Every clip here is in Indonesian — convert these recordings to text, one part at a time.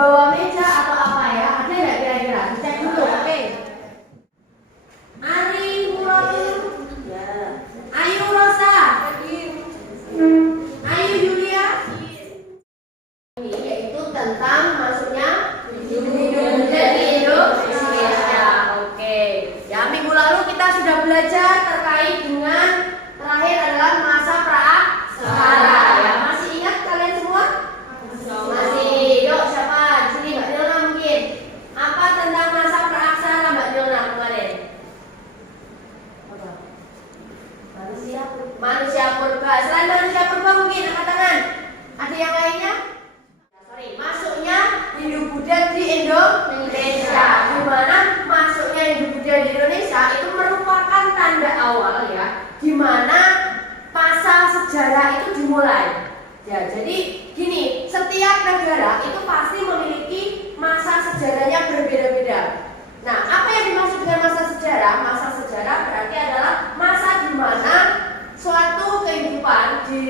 bawah meja atau apa ya? Ada nggak kira-kira? Cek dulu, oke? Ari Murati, Ayu Rosa, Ayu Julia. Ini yaitu tentang masuknya hidup buddha di Indonesia. Oke. Ya, minggu lalu kita sudah belajar terkait dengan terakhir adalah masa praaksara. Ya, masih ingat kalian semua? Masih. Yuk, siapa? Di sini Mbak Nilna mungkin. Apa tentang masa praaksara Mbak Nilna kemarin? Apa? Manusia purba. Selain manusia purba mungkin angkat tangan. Ada yang lainnya? Masuknya Hindu Buddha di Indonesia. Di mana masuknya Hindu Buddha di Indonesia itu merupakan tanda awal ya, di mana masa sejarah itu dimulai. Ya, jadi gini, setiap negara itu pasti memiliki masa sejarahnya berbeda-beda. Nah, apa yang dimaksud dengan masa sejarah? Masa sejarah berarti adalah masa di mana suatu kehidupan di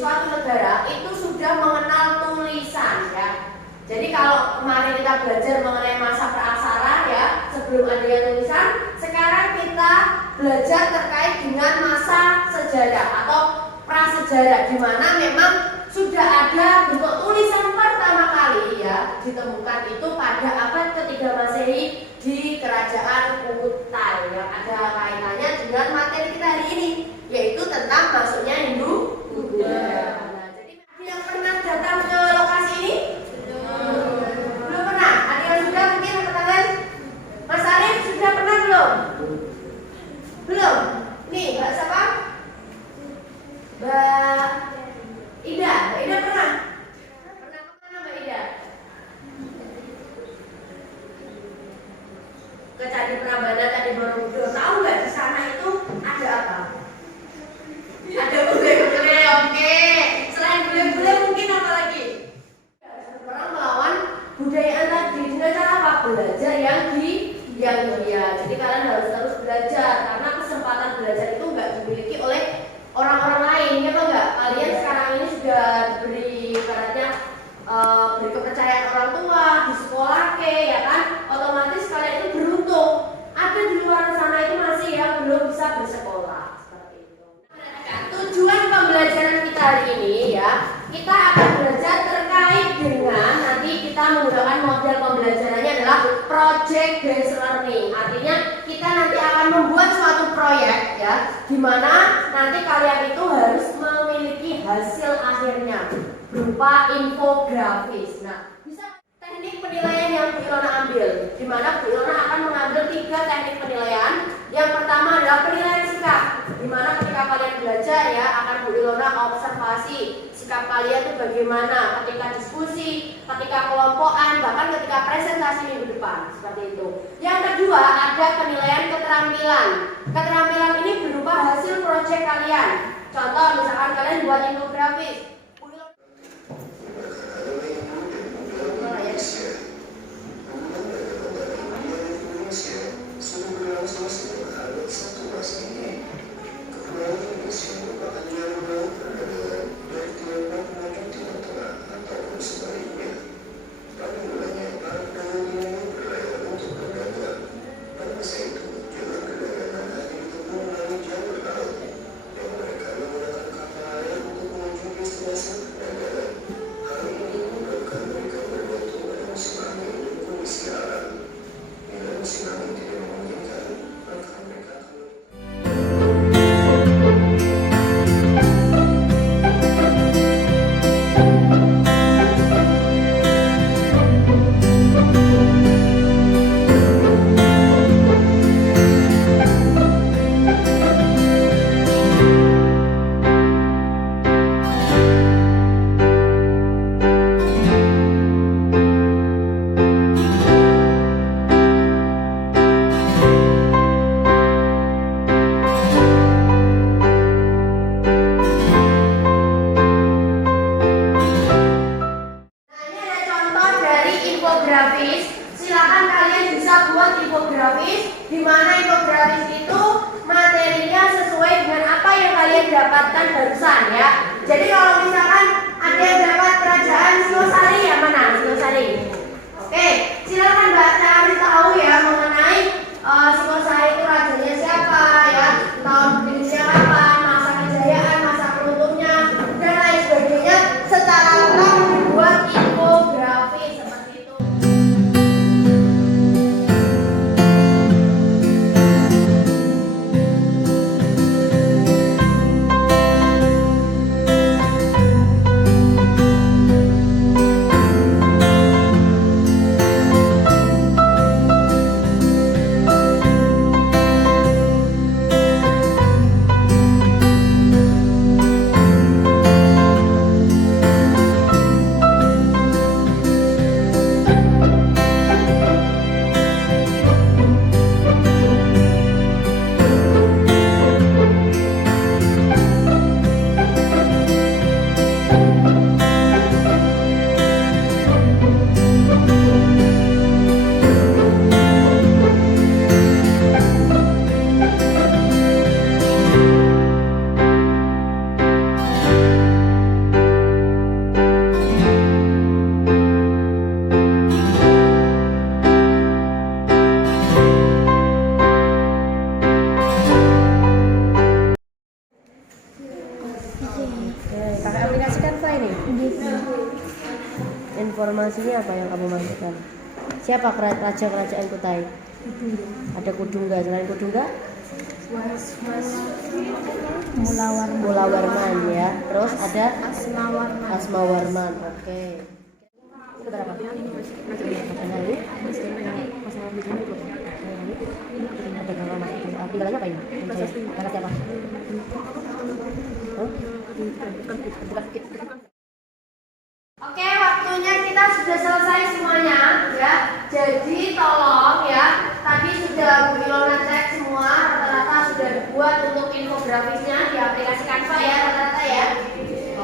suatu negara itu sudah mengenal tulisan ya. Jadi kalau kemarin kita belajar mengenai masa praaksara ya, sebelum adanya tulisan, sekarang kita belajar terkait dengan masa sejarah atau prasejarah, di mana memang sudah ada bentuk tulisan pertama kali ya ditemukan itu pada abad ketiga Masehi di Kerajaan Kutai yang ada kaitannya dengan materi kita hari ini, yaitu tentang masuknya Hindu Buddha. Nah, jadi ada yang pernah datang ke lokasi ini? Belum pernah? Ada yang sudah mungkin angkat tangan? Mas Arif sudah pernah belum? Belum? Nih, Mbak siapa? Mbak Ida. Mbak Ida pernah? Pernah kemana Mbak Ida? Ke Candi Prambanan, Candi Borobudur. Tahu nggak di sana itu ada apa? Ada bule-bule, oke. Selain bule-bule mungkin apa lagi? Orang melawan budaya tadi dengan cara apa? Belajar yang dia. Jadi kalian harus terus belajar karena kesempatan belajar itu nggak dimiliki oleh orang-orang lain, ya enggak? Kalian sekarang ini sudah diberi ibaratnya beri kepercayaan orang tua di sekolah ya kan? Otomatis kalian itu beruntung. Ada di luar sana itu masih yang belum bisa bersekolah. Tujuan pembelajaran kita hari ini ya, kita akan belajar terkait dengan nanti kita menggunakan model pembelajarannya adalah project based learning. Artinya kita nanti akan membuat suatu proyek ya, di mana nanti kalian itu harus memiliki hasil akhirnya berupa infografis. Nah, bisa teknik penilaian yang Bu Ilona ambil, di mana Bu Ilona akan mengambil 3 teknik penilaian. Yang pertama adalah penilaian sikap, di mana ketika kalian belajar ya akan Bu Ilona observasi sikap kalian itu bagaimana ketika diskusi, ketika kelompokan, bahkan ketika presentasi minggu depan, seperti itu. Yang kedua ada penilaian keterampilan. Keterampilan ini berupa hasil proyek kalian. Contoh misalkan kalian buat infografis. Dapatkan barusan ya. Jadi kalau misalkan ada yang dapat kerajaan Singosari, yang mana Singosari? Informasinya apa yang kamu masukkan? Siapa raja kerajaan Kutai? Ada Kudungga. Selain Kudungga? Mula Warman ya. Terus ada Asma Warman. Oke. Itu berapa? Ada gambar mas. Tinggalannya apa ini? Gambar siapa? Oke, waktunya kita sudah selesai semuanya ya. Jadi tolong ya, tadi sudah Bu Ilona cek semua, rata-rata sudah dibuat untuk infografisnya di aplikasi Canva ya, rata-rata ya.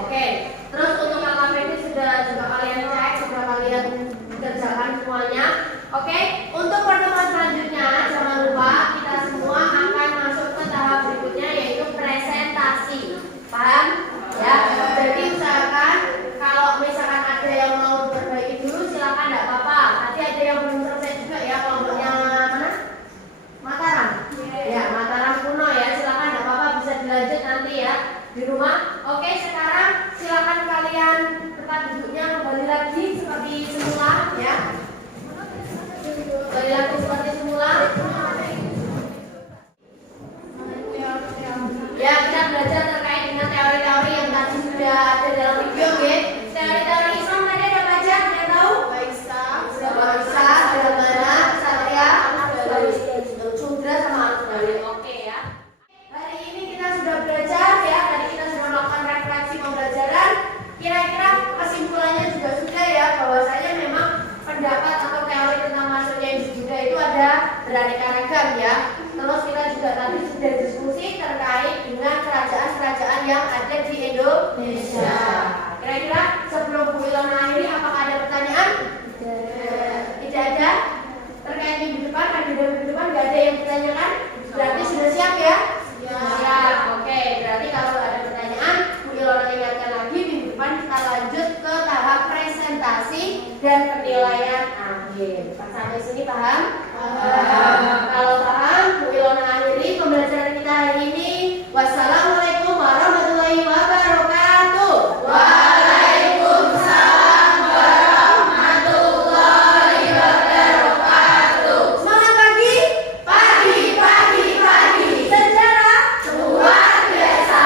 Oke, terus untuk KKPD sudah juga kalian cek, sudah kalian kerjakan semuanya. Oke, untuk pertemuan selanjutnya jangan lupa kita semua akan masuk ke tahap berikutnya yaitu presentasi. Paham? Ya, jadi usahakan kalau misalkan ada yang mau berbagi dulu silakan, enggak apa-apa. Nanti ada yang belum selesai juga ya, kelompoknya mana? Mataram. Ya, Mataram kuno ya. Silakan enggak apa-apa, bisa dilanjut nanti ya di rumah. Oke, sekarang silakan kalian tempat duduknya kembali lagi seperti semula ya. Kembali lagi seperti semula. Ya, kita belajar terkait dengan teori-teori yang tadi sudah ada dalam video ya. Teori-teori Islam tadi ada apa aja? Yang tahu? Baisa, ada mana? Satria, Sudra sama Al-Quran. Oke ya. Hari ini kita sudah belajar ya. Tadi kita sudah melakukan refleksi pembelajaran. Kira-kira kesimpulannya juga sudah ya, bahwasanya memang pendapat atau teori tentang masuknya Hindu Buddha itu ada beraneka ragam ya. Terus kita juga tadi sudah diskusi terkait dengan kerajaan-kerajaan yang ada di Indonesia. Kira-kira sebelum Bu Ilona akhiri apakah ada pertanyaan? Tidak ada. Terkait minggu depan, minggu depan nggak ada yang ditanyakan? Berarti sudah siap ya? Siap. Oke, berarti kalau ada pertanyaan, Bu Ilona ingatkan lagi minggu depan kita lanjut ke tahap presentasi dan penilaian akhir. Sampai sini paham? Kalau paham, Bu Ilona akhiri pembelajaran kita hari ini. Wassalamualaikum warahmatullahi wabarakatuh. Waalaikumsalam warahmatullahi wabarakatuh. Semangat pagi, pagi. Sejarah luar biasa.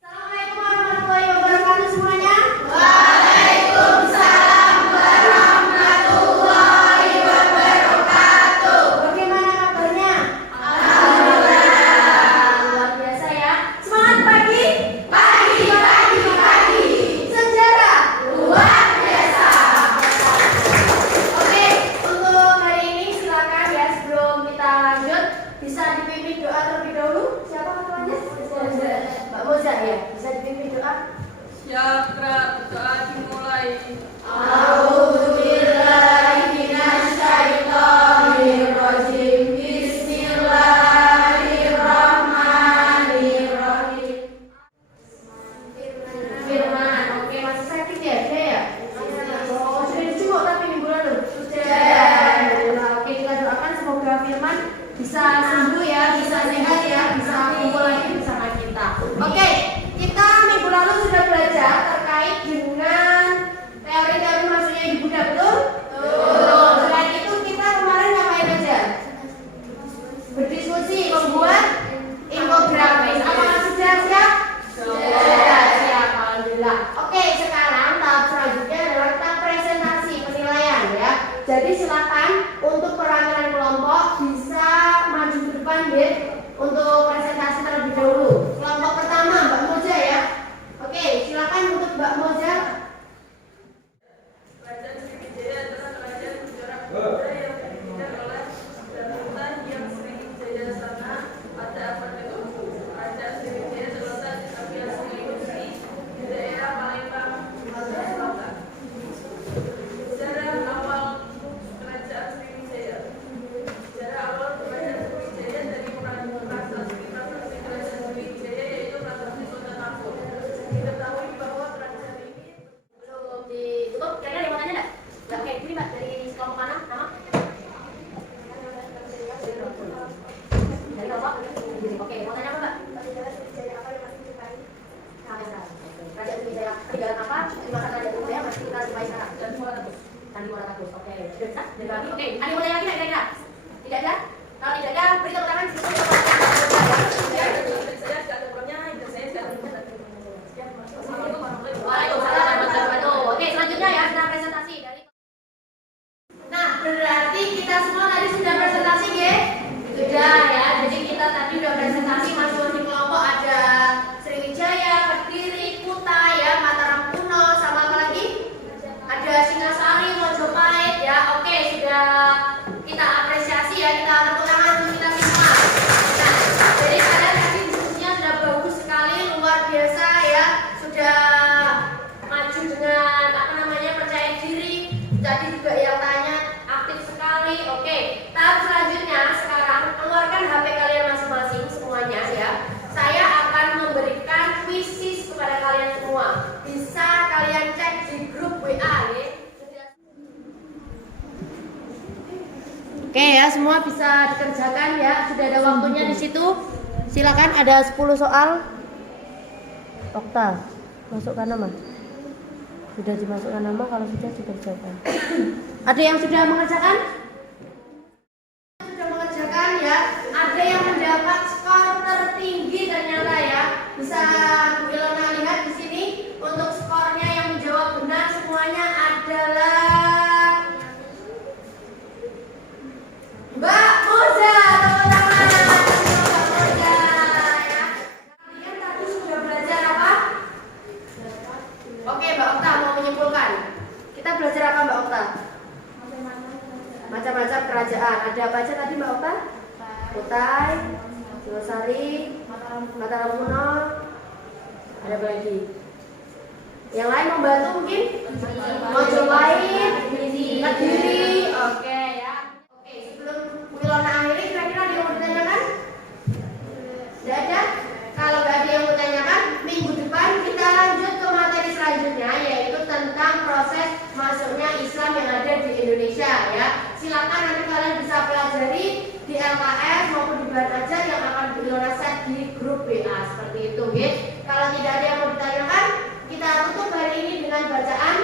Assalamualaikum warahmatullahi wabarakatuh semuanya. Waalaikumsalam warahmatullahi wabarakatuh. Bagaimana kabarnya? jumpai sekarang. Candi Muara Takus. Oke. Sudah bisa? Sudah lagi. Oke. Ada yang mau lagi nggak kira-kira? Tidak ada? Kalau tidak ada, beri tepuk tangan. Waalaikumsalam warahmatullahi wabarakatuh. Oke, selanjutnya ya, kita presentasi dari. Nah, berarti kita semua tadi sudah presentasi, ya? Sudah ya. Jadi kita tadi sudah presentasi masing-masing kelompok, ada Sriwijaya, Kediri, Kutai, ya, Mataram Kuno, sama apa lagi? Ada Singasari, Mojopahit, ya. Oke, sudah kita apresiasi ya, kita tepuk tangan untuk kita semua. Nah, jadi kalian tadi diskusinya sudah bagus sekali, luar biasa ya. Sudah maju dengan apa namanya, percaya diri. Tadi juga yang tanya aktif sekali. Oke, tahap selanjutnya sekarang keluarkan HP kalian masing-masing semuanya ya. Saya akan memberikan quizzes kepada kalian semua. Bisa kalian cek di grup WA ya. Oke ya, semua bisa dikerjakan ya. Sudah ada waktunya di situ. Silakan, ada 10 soal. Okta, masukkan nama. Sudah dimasukkan nama, kalau sudah dikerjakan. Ada yang sudah mengerjakan? Sudah mengerjakan ya. Ada yang mendapat skor tertinggi ternyata ya. Bisa Bu Ilona lihat di sini. Untuk skornya yang menjawab benar semuanya adalah Mbak Moza. Tepuk tangan untuk Mbak Moza ya. Kalian tadi sudah belajar apa? Oke, Mbak Okta mau menyimpulkan. Kita belajar apa, Mbak Okta? Macam-macam kerajaan. Ada apa aja tadi, Mbak Okta? Kutai, Singasari, Mataram Kuno. Ada apa lagi? Yang lain membantu mungkin? Mojopahit, Kediri. Oke ya. Oke, sebelum Bu Ilona akhiri, kira-kira ada yang mau ditanyakan? Tidak ada? Kalau nggak ada yang mau ditanyakan, minggu depan kita lanjut ke materi selanjutnya, yaitu tentang proses masuknya Islam yang ada di Indonesia ya. Silakan nanti kalian bisa pelajari di LKS maupun di bahan ajar yang akan Bu Ilona set di grup WA seperti itu ya. Kalau tidak ada yang mau ditanyakan, kita tutup hari ini dengan bacaan